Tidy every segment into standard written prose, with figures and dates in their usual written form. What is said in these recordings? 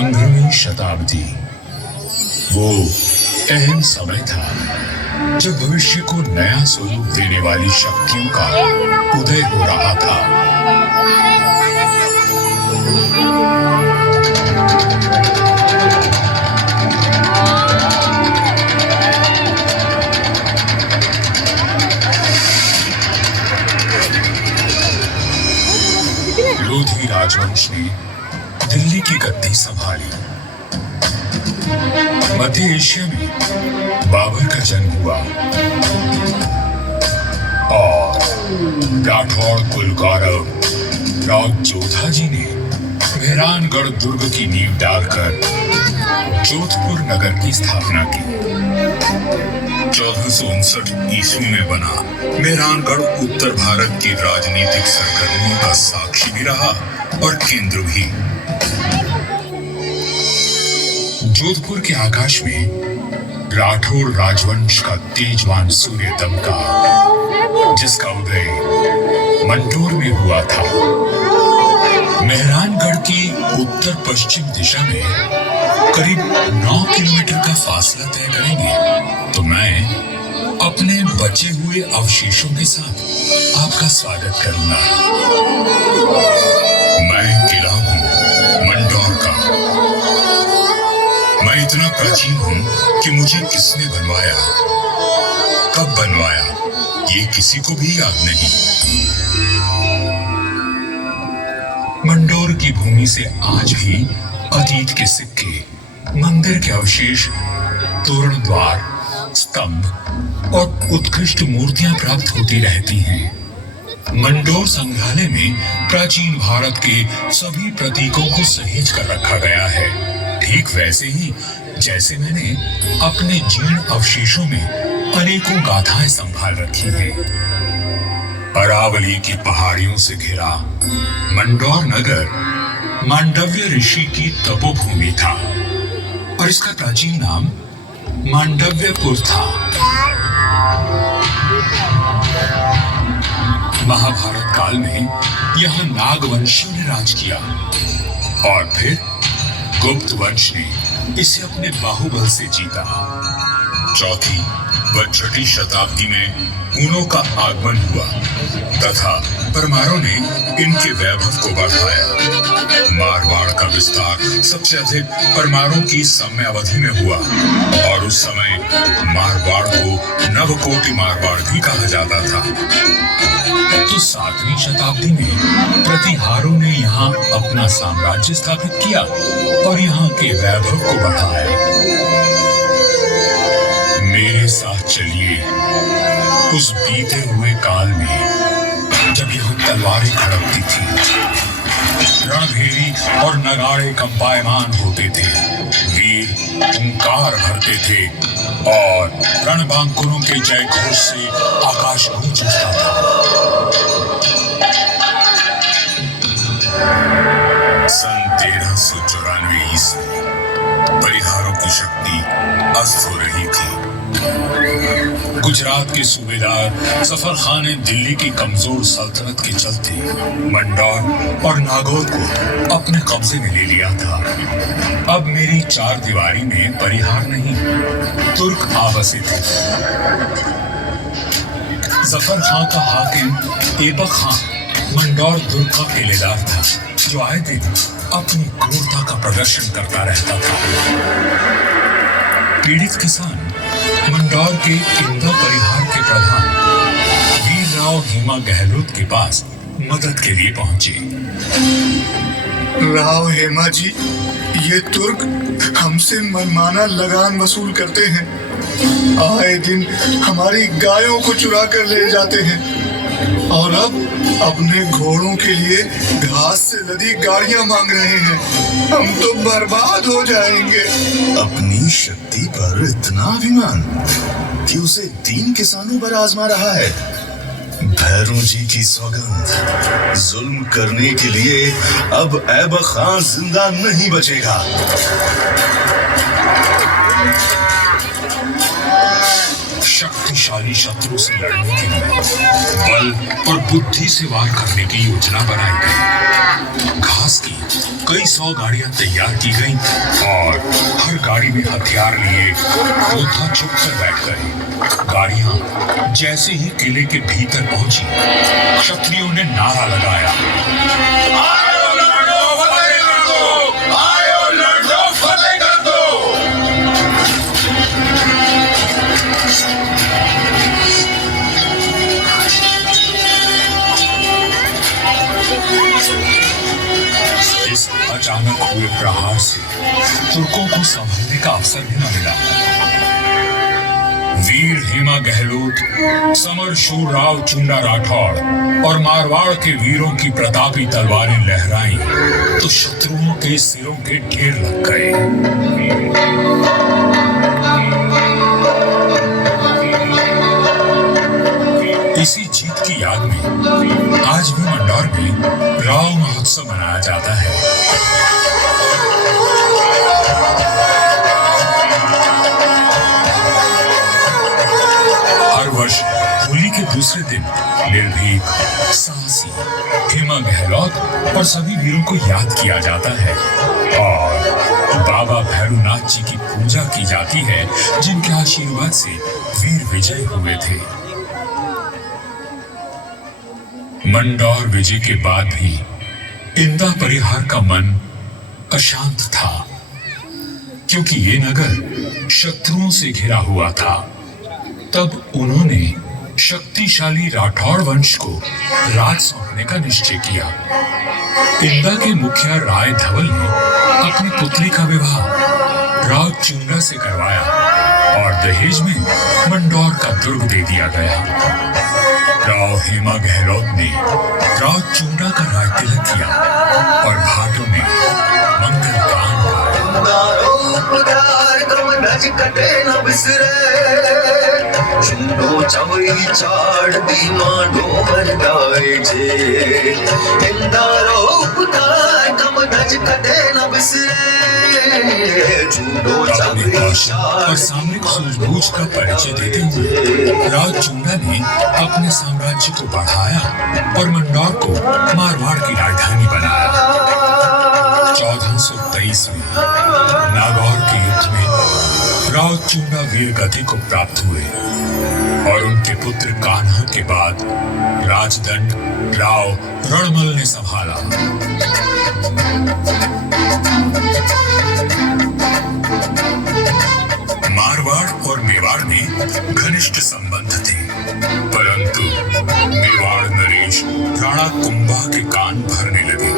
15वीं शताब्दी वो अहम समय था जब भविष्य को नया स्वरूप देने वाली शक्तियों का उदय हो रहा था। लोधी राजवंश ने दिल्ली की गद्दी संभाली। मध्य एशिया में बाबर का जन्म हुआ और राठौड़ कुल गौरव राव जोधा जी ने मेहरानगढ़ दुर्ग की नींव डालकर जोधपुर नगर की स्थापना की। 1459 ईस्वी में बना मेहरानगढ़ उत्तर भारत की राजनीतिक सरगर्मियों का साक्षी भी रहा और केंद्र भी। जोधपुर के आकाश में राठौड़ राजवंश का तेजवान सूर्य दमका, जिसका उदय मंडोर में हुआ था। मेहरानगढ़ की उत्तर पश्चिम दिशा में करीब 9 किलोमीटर का फासला तय करेंगे तो मैं अपने बचे हुए अवशेषों के साथ आपका स्वागत करूंगा। मैं किला हूं मंडोर का। मैं इतना प्राचीन हूं कि मुझे किसने बनवाया, कब बनवाया, ये किसी को भी याद नहीं। मंडोर की भूमि से आज भी अतीत के सिक्के, मंदिर के अवशेष, तोरण द्वार, स्तंभ और उत्कृष्ट मूर्तियां प्राप्त होती रहती हैं। मंडोर संग्रहालय में प्राचीन भारत के सभी प्रतीकों को सहेज कर रखा गया है, ठीक वैसे ही जैसे मैंने अपने जीर्ण अवशेषों में अनेकों गाथाएं संभाल रखी हैं। अरावली की पहाड़ियों से घिरा मंडोर नगर मांडव्य ऋषि की तपोभूमि था और इसका प्राचीन नाम मांडव्यपुर था। महाभारत काल में यहां नागवंशियों ने राज किया और फिर गुप्त वंश ने इसे अपने बाहुबल से जीता। चौथी व छठी शताब्दी में हुनों का आगमन हुआ तथा परमारों ने इनके वैभव को बढ़ाया। मारवाड़ का विस्तार सबसे अधिक परमारों की समयावधि में हुआ और उस समय मारवाड़ को नवकोटि मारवाड़ भी कहा जाता था। तो 7वीं शताब्दी में प्रतिहारों ने यहाँ अपना साम्राज्य स्थापित किया और यहाँ के वैभव को बढ़ाया। मेरे साथ चलिए उस बीते हुए काल में जब यह तलवारें खड़कती थी, रणभेरी और नगाड़े कंपायमान होते थे, वीर हुंकार भरते थे और रणबांकुरों के जय घोष से आकाश गूंज उठता था। सन 1394 ईस्वी परिहारों की शक्ति अस्त हो रही थी। गुजरात के सूबेदार जफर खान ने दिल्ली की कमजोर सल्तनत के चलते मंडोर और नागौर को अपने कब्जे में ले लिया था। अब मेरी चार दीवारी में परिहार नहीं, तुर्क आबसे थे। जफर खान का हाकिम ऐबक खान मंडोर दुर्ग का किलेदार था, जो आए दिन अपनी क्रूरता का प्रदर्शन करता रहता था। पीड़ित किसान मंडोर के इंदौर परिहार के प्रधान वीर राव हेमा गहलोत के पास मदद के लिए पहुंचे। राव हेमा जी, ये तुर्क हमसे मनमाना लगान वसूल करते हैं। आए दिन हमारी गायों को चुरा कर ले जाते हैं और अब अपने घोड़ों के लिए घास से लदी गाड़ियां मांग रहे हैं। हम तो बर्बाद हो जाएंगे। अपनी शक्ति पर इतना अभिमान कि उसे 3 किसानों पर आजमा रहा है। भैरों जी की सौगंध, जुल्म करने के लिए अब ऐबक खान जिंदा नहीं बचेगा। शक्तिशाली शत्रु से लड़ने के लिए बल और बुद्धि से वार करने की योजना बनाई गई। घास की कई 100 गाड़ियां तैयार की गईं और हर गाड़ी में हथियार लिए योद्धा चुप कर बैठ गए। गाड़ियां जैसे ही किले के भीतर पहुंची, क्षत्रियों ने नारा लगाया, आयो लड़ो फतेह कर दो, आयो लड़ो फतेह कर दो। इस अचानक हुए प्रहार से तुर्कों को संभलने का अवसर भी न मिला। वीर हेमा गहलोत, समर शूर राव चुंडा राठौड़ और मारवाड़ के वीरों की प्रतापी तलवारें लहराई तो शत्रुओं के सिरों के ढेर लग गए। इसी जीत की याद में आज भी मंडौर में राव महोत्सव मनाया जाता है। हर वर्ष होली के दूसरे दिन निर्भीक, साहसी हेमा गहलोत और सभी वीरों को याद किया जाता है और बाबा भैरवनाथ जी की पूजा की जाती है, जिनके आशीर्वाद से वीर विजय हुए थे। मंडौर विजय के बाद भी इंदा परिहार का मन अशांत था, क्योंकि ये नगर शत्रुओं से घिरा हुआ था। तब उन्होंने शक्तिशाली राठौड़ वंश को राज सौंपने का निश्चय किया। इंदा के मुखिया राय धवल ने अपनी पुत्री का विवाह राव चुंडा से करवाया और दहेज में मंडौर का दुर्ग दे दिया गया। राव हेमा गहलोत ने राव चुंडा का राज तिलक किया और घाटों में मंगल गान चुंडो चवई चाड़ दीमा डोबर गाए जे इंदारो उपकार कम नज कटे न बिसरे चुंडो चवई और सामरिक सूझबूझ का परिचय देते हुए राव चुंडा ने अपने साम्राज्य को बढ़ाया और मंडौर को मारवाड़ की राजधानी बनाया। 1423 में नागौर के युद्ध में राव चुंडा वीर गति को प्राप्त हुए और उनके पुत्र कान्हा के बाद राजदंड राव रणमल ने संभाला। मारवाड़ और मेवाड़ में घनिष्ठ संबंध थे, परंतु मेवाड़ नरेश राणा कुंभा के कान भरने लगे।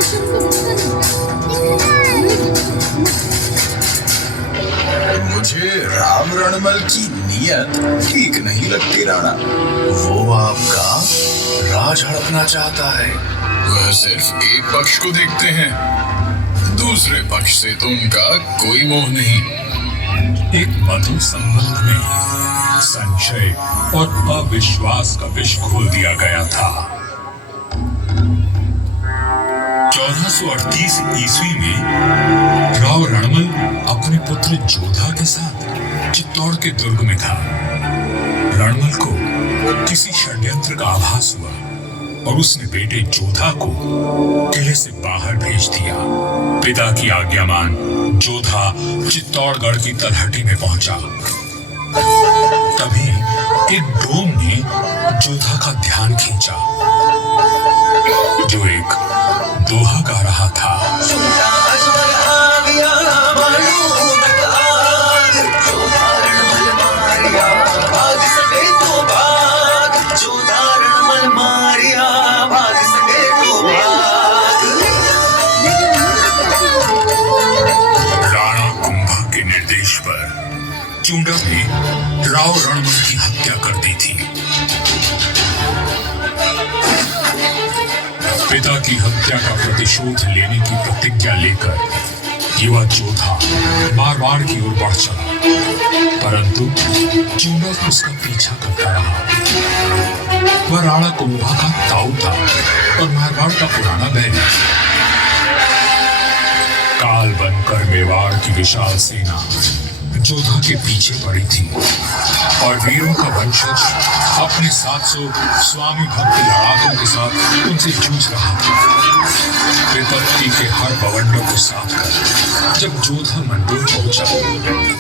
मुझे राम रणमल की नियत ठीक नहीं लगती राणा। वो आपका राज हड़पना चाहता है। वह सिर्फ एक पक्ष को देखते हैं, दूसरे पक्ष से तो उनका कोई मोह नहीं। एक मधुर संबंध में संशय और अविश्वास का विष घोल दिया गया था। 1438 ईस्वी में राव रणमल अपने पुत्र जोधा के साथ चित्तौड़ के दुर्ग में था। रणमल को किसी षड्यंत्र का आभास हुआ और उसने बेटे जोधा को किले से बाहर भेज दिया। पिता की आज्ञा मान जोधा चित्तौड़गढ़ की तलहटी में पहुंचा। तभी एक डोम ने जोधा का ध्यान खींचा, जो एक दोहा गा रहा था। राणा कुंभा के निर्देश पर चुंडा ने राव रणमल की हत्या कर दी थी। पिता की हत्या का प्रतिशोध लेने की प्रतिज्ञा लेकर युवा जोधा मारवाड़ की ओर बढ़ चला, परंतु चुंडा उसका पीछा करता रहा। वह राणा कुंभा का ताऊ था और मारवाड़ का पुराना बैरी। काल बनकर मेवाड़ की विशाल सेना जोधा के पीछे पड़ी थी और वीरों का वंशज अपने 700 स्वामी भक्त लड़ाकों के साथ उनसे जूझ रहा था। पितर बवंडर को साथ कर जब जोधा मंडोर पहुंचा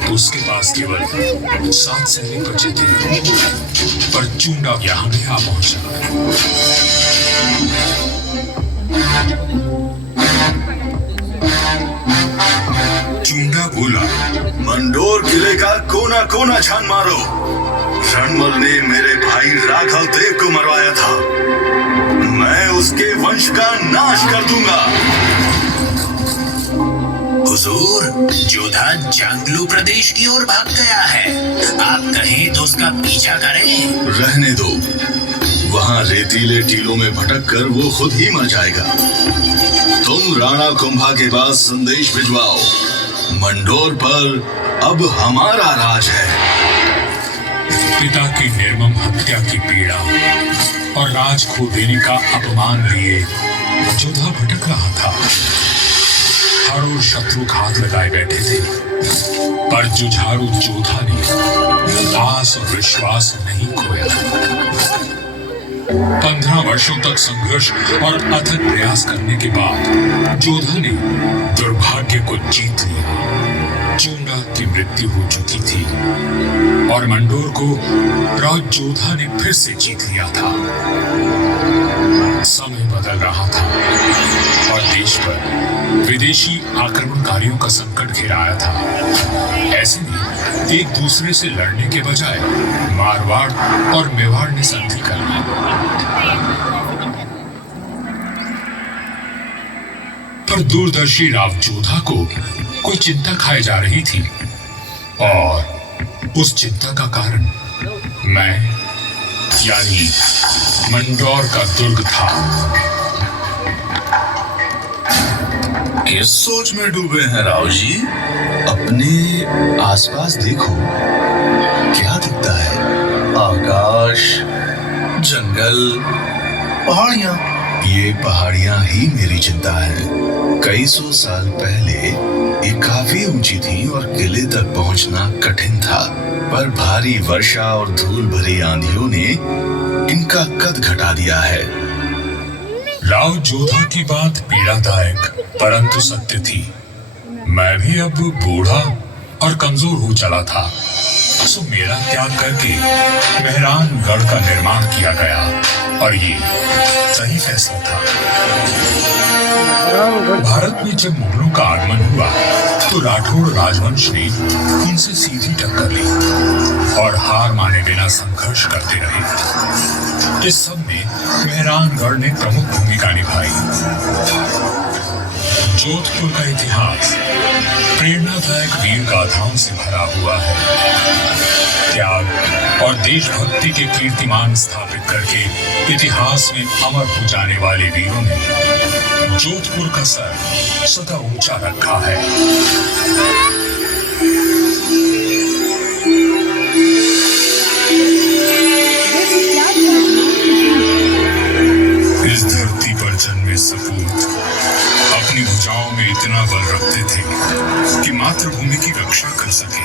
तो उसके पास केवल 7 सैनिक बचे थे, पर चूंडा यहाँ भी आ पहुंचा। चूंडा बोला, मंडोर किले का कोना कोना छान मारो। रणमल ने मेरे भाई राघव देव को मरवाया था, मैं उसके वंश का नाश कर दूंगा। हुजूर, जोधा जांगलू प्रदेश की ओर भाग गया है, आप कहें तो उसका पीछा करें। रहने दो, वहां रेतीले टीलों में भटक कर वो खुद ही मर जाएगा। तुम राणा कुंभा के पास संदेश भिजवाओ, मंडोर पर अब हमारा राज है। पिता की निर्मम हत्या की पीड़ा और राज खो देने का अपमान लिए जोधा भटक रहा था। हर ओर शत्रु घात लगाए बैठे थे, पर जुझारू जोधा ने आस और विश्वास नहीं खोया। 15 वर्षों तक संघर्ष और अथक प्रयास करने के बाद जोधा ने दुर्भाग्य को जीत लिया। चूंडा की मृत्यु हो चुकी थी और मंडोर को राज जोधा ने फिर से जीत लिया था। समय बदल रहा था और देश पर विदेशी आक्रमणकारियों का संकट घेर आया था। ऐसे में एक दूसरे से लड़ने के बजाय मारवाड़ और मेवाड़ ने संधि कर ली। पर दूरदर्शी राव जोधा को कोई चिंता खाए जा रही थी और उस चिंता का कारण मैं यानी मंडोर का दुर्ग था। किस सोच में डूबे हैं राव जी? अपने आसपास देखो, क्या दिखता है? आकाश, जंगल, पहाड़ियां। ये पहाड़ियां ही मेरी चिंता है। कई 100 साल पहले ये काफी ऊंची थी और किले तक पहुंचना कठिन था, पर भारी वर्षा और धूल भरी आंधियों ने इनका कद घटा दिया है। राव जोधा की बात पीड़ादायक परंतु सत्य थी। मैं भी अब बूढ़ा और कमजोर हो चला था, सो मेरा त्याग करके मेहरानगढ़ का निर्माण किया गया और ये सही फैसला था। भारत में जब मुगलों का आगमन हुआ तो राठौड़ राजवंश ने उनसे सीधी टक्कर ली और हार माने बिना संघर्ष करते रहे। इस सब में मेहरानगढ़ ने प्रमुख भूमिका निभाई। जोधपुर का इतिहास प्रेरणादायक वीर गाथाओं से भरा हुआ है। त्याग और देशभक्ति के कीर्तिमान स्थापित करके इतिहास में अमर हो जाने वाले वीरों ने जोधपुर का सर सदा ऊंचा रखा है। इस धरती पर जन्मे सपूत अपनी भुजाओं में इतना बल रखते थे कि मातृभूमि की रक्षा कर सके,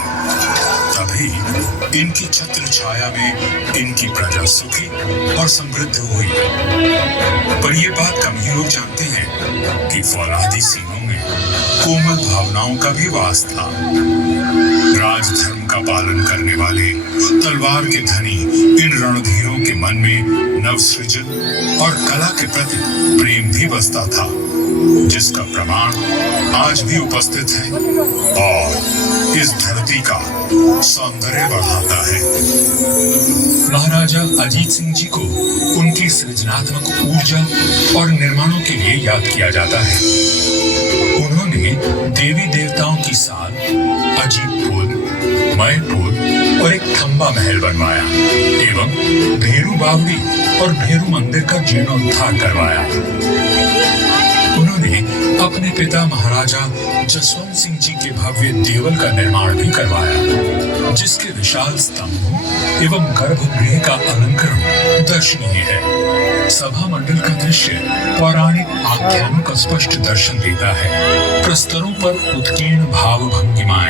तभी इनकी छत्र छाया में इनकी प्रजा सुखी और समृद्ध हुई। पर यह बात कम ही लोग जानते हैं कि फौलादी सीनों में कोमल भावनाओं का भी वास था। राजधर्म का पालन करने वाले तलवार के धनी इन रणधीरों के मन में नवसृजन और कला के प्रति प्रेम भी बसता था, जिसका प्रमाण आज भी उपस्थित है और इस धरती का सौंदर्य बढ़ाता है। महाराजा अजीत सिंह जी को उनकी सृजनात्मक ऊर्जा और निर्माणों के लिए याद किया जाता है। उन्होंने देवी देवताओं की साल, अजीतपुर, मयपुर और एक खंबा महल बनवाया एवं भेरू बावड़ी और भेरू मंदिर का जीर्णोद्धार करवाया। उन्होंने अपने पिता महाराजा जसवंत सिंह जी के भव्य देवल का निर्माण भी करवाया, जिसके विशाल स्तंभ एवं गर्भगृह का अलंकरण दर्शनीय है। सभा मंडल का दृश्य पौराणिक आख्यानों का स्पष्ट दर्शन देता है। प्रस्तरों पर उत्कीर्ण भाव भंगिमाएं